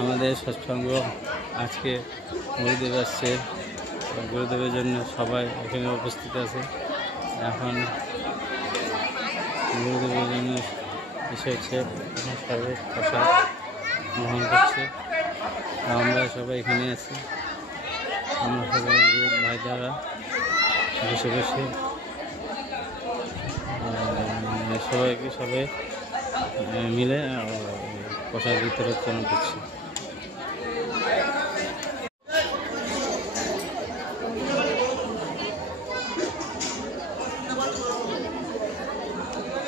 আমাদের সৎসঙ্গ আজকে গুরুদেব আসছে, গুরুদেবের জন্য সবাই এখানে উপস্থিত আছে। এখন গুরুদেবের জন্য এসেছে, সবাই প্রসাদ গ্রহণ করছে। আমরা সবাই এখানে আছি, আমরা সবাই ভাই দ্বারা বসে বসে সবাই মিলে প্রসাদ বিতরণ করছি।